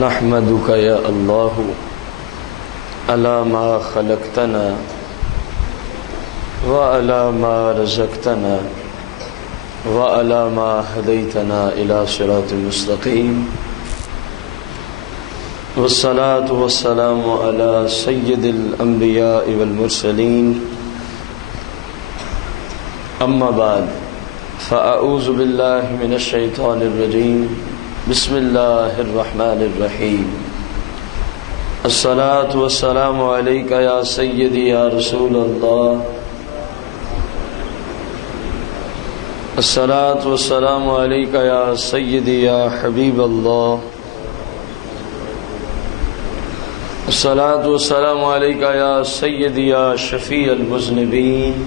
نحمدک یا اللہ علی ما خلقتنا وعلی ما رزقتنا وعلی ما ہدیتنا الی صراط مستقیم والصلاة والسلام علی سید الانبیاء والمرسلین اما بعد فاعوذ باللہ من الشیطان الرجیم بسم اللہ الرحمن الرحیم الصلاة والسلام علیک یا سیدی یا رسول اللہ الصلاة والسلام علیک یا سیدی یا حبیب اللہ الصلاة والسلام علیک یا سیدی یا شفیع المذنبین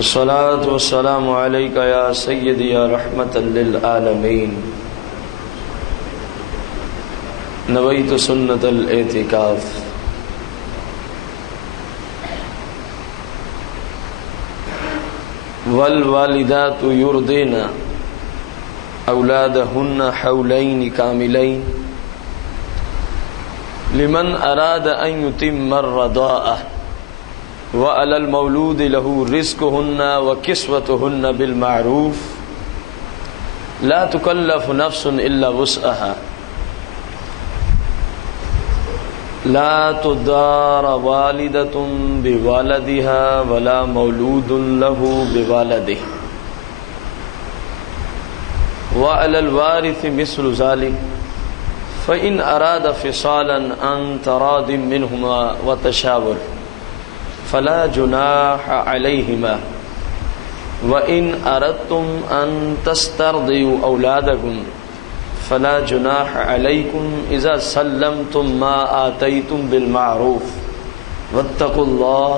الصلاة والسلام علیک یا سیدی یا رحمتا للعالمین نویت سنت الاعتکاف والوالدات یرضعن اولادهن حولین کاملین لمن اراد ان یتم الرضاعة وعلى المولود له رزقهن وكسوتهن بالمعروف لا تكلف نفس الا وسعها لا تضار والدة بولدها ولا مولود له بولده وعلى الوارث مثل ذلك فإن أراد فصالا عن تراض منهما وتشاور فلا جناح علیہما وإن أردتم أن تسترضعوا أولادكم فلا جناح علیکم اذا سلمتم ما آتیتم بالمعروف واتقوا اللہ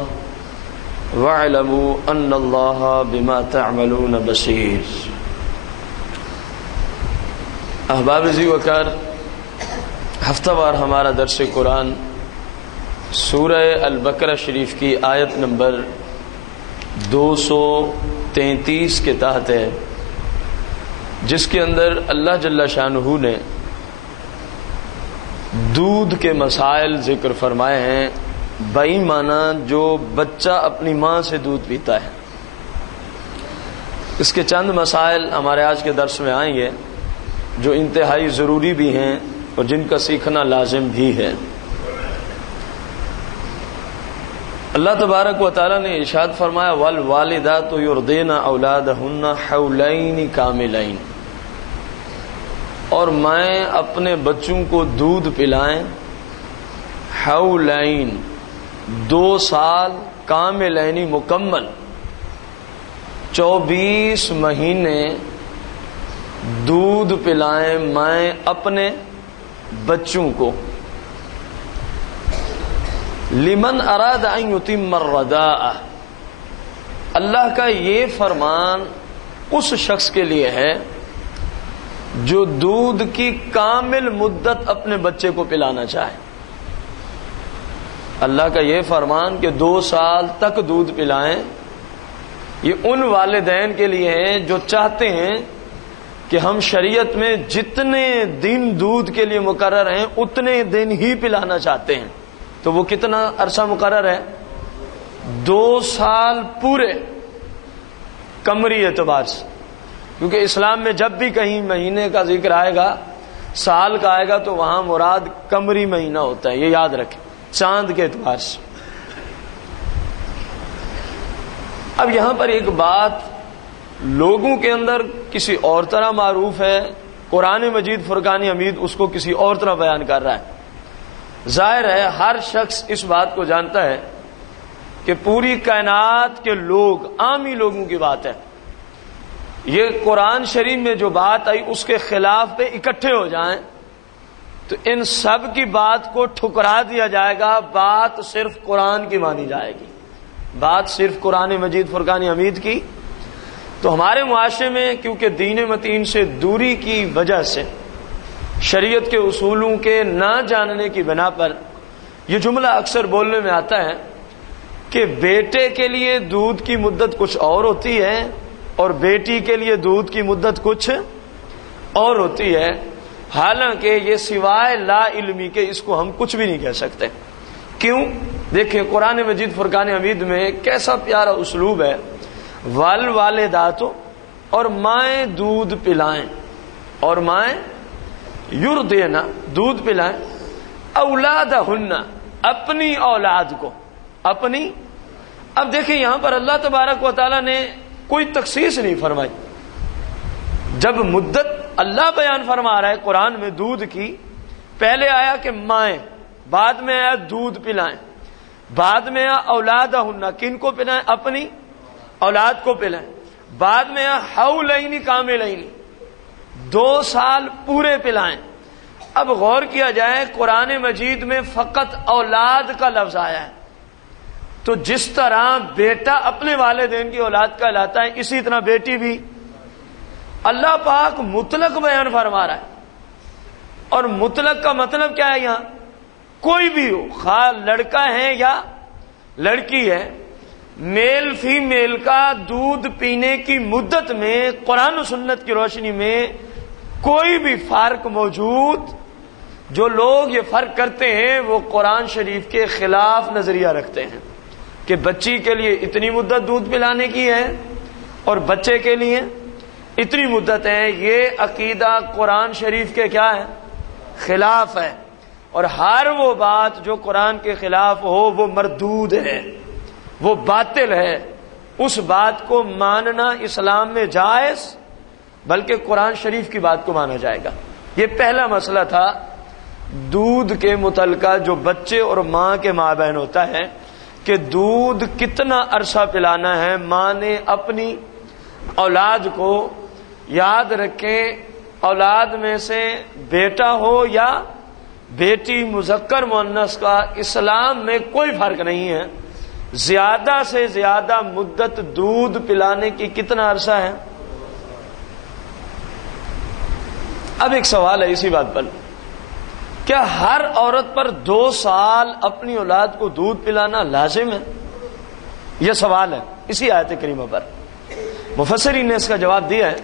واعلموا ان اللہ بما تعملون بصیر۔ احباب ذی وقار، ہفتہ وار ہمارا درس قرآن سورہ البقرہ شریف کی آیت نمبر 233 کے تحت ہے، جس کے اندر اللہ جل شانہ نے دودھ کے مسائل ذکر فرمائے ہیں۔ بائی معنی جو بچہ اپنی ماں سے دودھ پیتا ہے، اس کے چند مسائل ہمارے آج کے درس میں آئیں گے جو انتہائی ضروری بھی ہیں اور جن کا سیکھنا لازم بھی ہے۔ اللہ تبارک و تعالی نے ارشاد فرمایا والوالدات یرضعن اولادهن حولین کاملین، اور مائیں اپنے بچوں کو دودھ پلائیں حولین 2 سال کاملین مکمل، 24 مہینے دودھ پلائیں مائیں اپنے بچوں کو۔ لمن اراد ان یتم الرضاعة، اللہ کا یہ فرمان اس شخص کے لیے ہے جو دودھ کی کامل مدت اپنے بچے کو پلانا چاہے۔ اللہ کا یہ فرمان کہ 2 سال تک دودھ پلائیں، یہ ان والدین کے لیے ہے جو چاہتے ہیں کہ ہم شریعت میں جتنے دن دودھ کے لیے مقرر ہیں اتنے دن ہی پلانا چاہتے ہیں۔ تو وہ کتنا عرصہ مقرر ہے؟ 2 سال پورے قمری اعتبار سے، کیونکہ اسلام میں جب بھی کہیں مہینے کا ذکر آئے گا، سال کا آئے گا، تو وہاں مراد قمری مہینہ ہوتا ہے، یہ یاد رکھیں، چاند کے اعتبار سے۔ اب یہاں پر ایک بات لوگوں کے اندر کسی اور طرح معروف ہے، قرآن مجید فرقان حمید اس کو کسی اور طرح بیان کر رہا ہے۔ ظاہر ہے ہر شخص اس بات کو جانتا ہے کہ پوری کائنات کے لوگ، عامی لوگوں کی بات ہے، یہ قرآن شریف میں جو بات آئی اس کے خلاف پہ اکٹھے ہو جائیں تو ان سب کی بات کو ٹھکرا دیا جائے گا، بات صرف قرآن کی مانی جائے گی، بات صرف قرآن مجید فرقان حمید کی۔ تو ہمارے معاشرے میں کیونکہ دین متین سے دوری کی وجہ سے، شریعت کے اصولوں کے نہ جاننے کی بنا پر یہ جملہ اکثر بولنے میں آتا ہے کہ بیٹے کے لیے دودھ کی مدت کچھ اور ہوتی ہے اور بیٹی کے لیے دودھ کی مدت کچھ اور ہوتی ہے، حالانکہ یہ سوائے لا علمی کے اس کو ہم کچھ بھی نہیں کہہ سکتے۔ کیوں؟ دیکھیں قرآن مجید فرقان حمید میں کیسا پیارا اسلوب ہے، والوالدات، اور مائیں دودھ پلائیں، اور مائیں یردینا دودھ پلائیں، اولادہن اپنی اولاد کو، اپنی۔ اب دیکھیں یہاں پر اللہ تبارک و تعالیٰ نے کوئی تخصیص نہیں فرمائی۔ جب مدت اللہ بیان فرما رہا ہے قرآن میں دودھ کی، پہلے آیا کہ مائیں، بعد میں آیا دودھ پلائیں، بعد میں آیا اولادہن، کن کو پلائیں؟ اپنی اولاد کو پلائیں، بعد میں آیا حولین کاملین، 2 سال پورے پلائیں۔ اب غور کیا جائے قرآن مجید میں فقط اولاد کا لفظ آیا ہے، تو جس طرح بیٹا اپنے والدین کی اولاد کہلاتا ہے، اسی طرح بیٹی بھی اللہ پاک مطلق بیان فرما رہا ہے۔ اور مطلق کا مطلب کیا ہے؟ یہاں کوئی بھی ہو، خواہ لڑکا ہے یا لڑکی ہے، میل فیمیل کا دودھ پینے کی مدت میں قرآن و سنت کی روشنی میں کوئی بھی فرق موجود، جو لوگ یہ فرق کرتے ہیں وہ قرآن شریف کے خلاف نظریہ رکھتے ہیں کہ بچی کے لیے اتنی مدت دودھ پلانے کی ہے اور بچے کے لیے اتنی مدت ہے۔ یہ عقیدہ قرآن شریف کے کیا ہے؟ خلاف ہے، اور ہر وہ بات جو قرآن کے خلاف ہو وہ مردود ہے، وہ باطل ہے، اس بات کو ماننا اسلام میں جائز، بلکہ قرآن شریف کی بات کو مانا جائے گا۔ یہ پہلا مسئلہ تھا دودھ کے متعلقہ جو بچے اور ماں کے مابین ہوتا ہے کہ دودھ کتنا عرصہ پلانا ہے۔ ماں نے اپنی اولاد کو، یاد رکھیں اولاد میں سے بیٹا ہو یا بیٹی، مذکر مؤنث کا اسلام میں کوئی فرق نہیں ہے، زیادہ سے زیادہ مدت دودھ پلانے کی کتنا عرصہ ہے؟ اب ایک سوال ہے اسی بات پر، کیا ہر عورت پر 2 سال اپنی اولاد کو دودھ پلانا لازم ہے؟ یہ سوال ہے اسی آیت کریمہ پر۔ مفسرین نے اس کا جواب دیا ہے،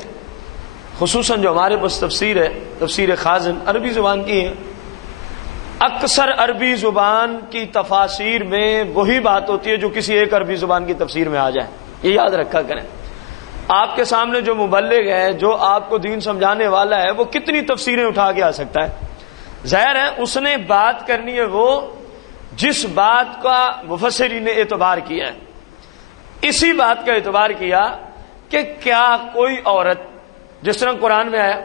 خصوصاً جو ہمارے پاس تفسیر ہے، تفسیر خازن عربی زبان کی ہے۔ اکثر عربی زبان کی تفاسیر میں وہی بات ہوتی ہے جو کسی ایک عربی زبان کی تفسیر میں آ جائے، یہ یاد رکھا کریں۔ آپ کے سامنے جو مبلغ ہے، جو آپ کو دین سمجھانے والا ہے، وہ کتنی تفسیریں اٹھا کے آ سکتا ہے؟ ظاہر ہے اس نے بات کرنی ہے وہ جس بات کا مفسرین نے اعتبار کیا ہے۔ اسی بات کا اعتبار کیا کہ کیا کوئی عورت، جس طرح قرآن میں آیا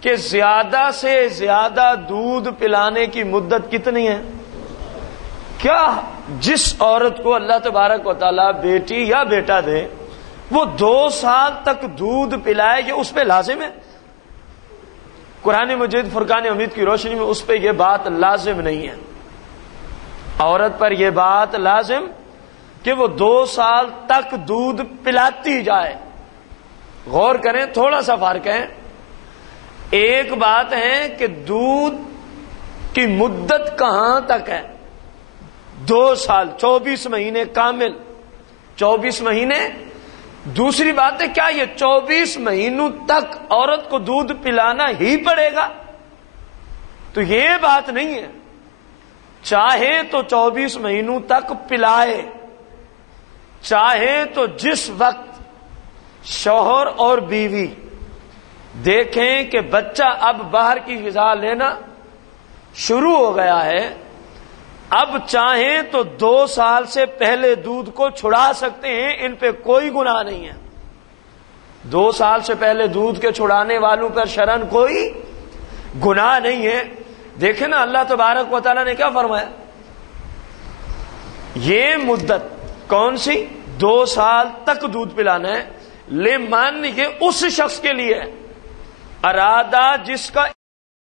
کہ زیادہ سے زیادہ دودھ پلانے کی مدت کتنی ہے، کیا جس عورت کو اللہ تبارک و تعالیٰ بیٹی یا بیٹا دے وہ 2 سال تک دودھ پلائے، یہ اس پہ لازم ہے؟ قرآن مجید فرقان حمید کی روشنی میں اس پہ یہ بات لازم نہیں ہے۔ عورت پر یہ بات لازم کہ وہ 2 سال تک دودھ پلاتی جائے۔ غور کریں، تھوڑا سا فرق ہے۔ ایک بات ہے کہ دودھ کی مدت کہاں تک ہے، 2 سال 24 مہینے کامل، 24 مہینے۔ دوسری بات ہے کیا یہ 24 مہینوں تک عورت کو دودھ پلانا ہی پڑے گا؟ تو یہ بات نہیں ہے، چاہے تو 24 مہینوں تک پلائے، چاہے تو جس وقت شوہر اور بیوی دیکھیں کہ بچہ اب باہر کی غذا لینا شروع ہو گیا ہے، اب چاہیں تو 2 سال سے پہلے دودھ کو چھڑا سکتے ہیں، ان پہ کوئی گناہ نہیں ہے۔ 2 سال سے پہلے دودھ کے چھڑانے والوں پر شرعن کوئی گناہ نہیں ہے۔ دیکھیں نا اللہ تبارک و تعالیٰ نے کیا فرمایا، یہ مدت کون سی؟ 2 سال تک دودھ پلانا ہے، لمن، یہ اس شخص کے لیے ارادہ جس کا